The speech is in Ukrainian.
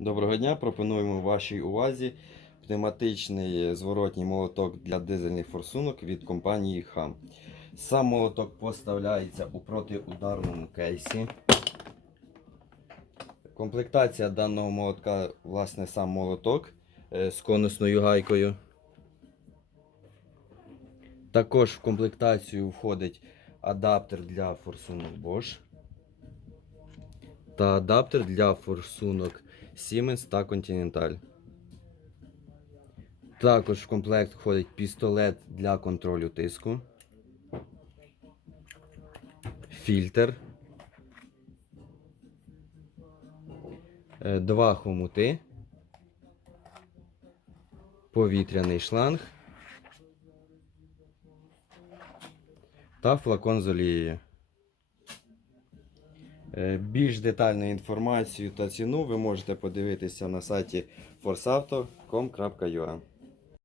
Доброго дня! Пропонуємо вашій увазі пневматичний зворотній молоток для дизельних форсунок від компанії HAM. Сам молоток поставляється у протиударному кейсі. Комплектація даного молотка, власне, сам молоток е, з конусною гайкою. Також в комплектацію входить адаптер для форсунок Bosch та адаптер для форсунок Siemens та Continental. Також в комплект входить пістолет для контролю тиску, фільтр, е, два хомути, повітряний шланг та флакон з олією. Е, Більш детальну інформацію та ціну ви можете подивитися на сайті forsauto.com.ua